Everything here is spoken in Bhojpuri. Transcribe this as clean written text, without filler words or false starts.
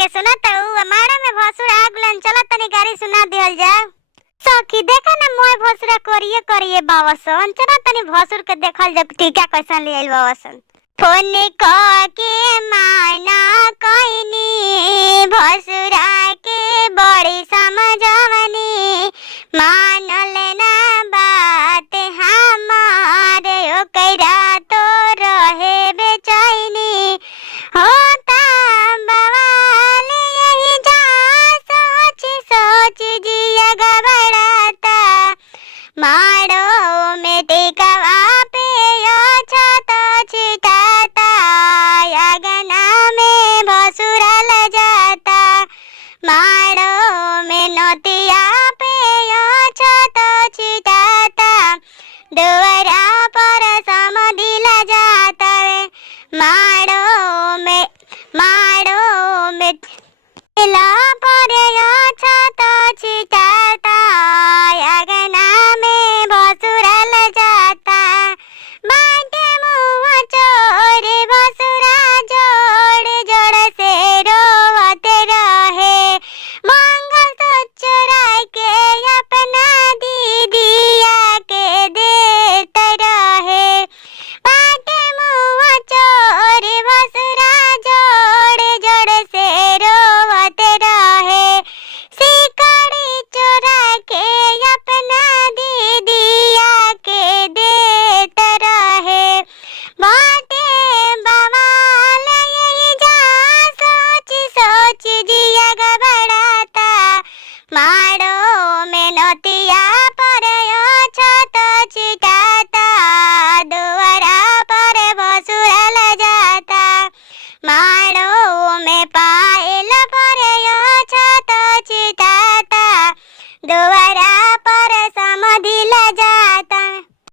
के सुना तो माड़ा में भसुर आगुलन चला तनी गाड़ी सुना दिहल जा। सखी देखा ना मोय भसुरा करिए बावसन चला तनी भसुर के देखल जा टीका कैसन ले आइल बावसन। फोन के माना कइनी भसुरा के बड़ी समझवनी मानल ना बात हमारे ओकरा तो रहे बेचैनी होता बवाल यही जा सोच सोच जिया घबराता मारो में टिकवा पे छत छिटाता अगना में भसुरल जाता मारो में नोतिया पे छत छिटाता दुआरा पर समधिला जाता मारो में ला पर छत छिटाता अगना में भसुरल जाता बाटे मुँह चोर भसुरा जोड़ जोड़ से रोवते रहे मंगल तो चुरा के अपना दीदिया के देते रहे बाटे मुँह चोर भसुरा जोड़ जोड़ से रोवते रहे सिकड़ी चुरा के अपना दीदिया के देते रहे बाटे बवाल यही जा सोच सोच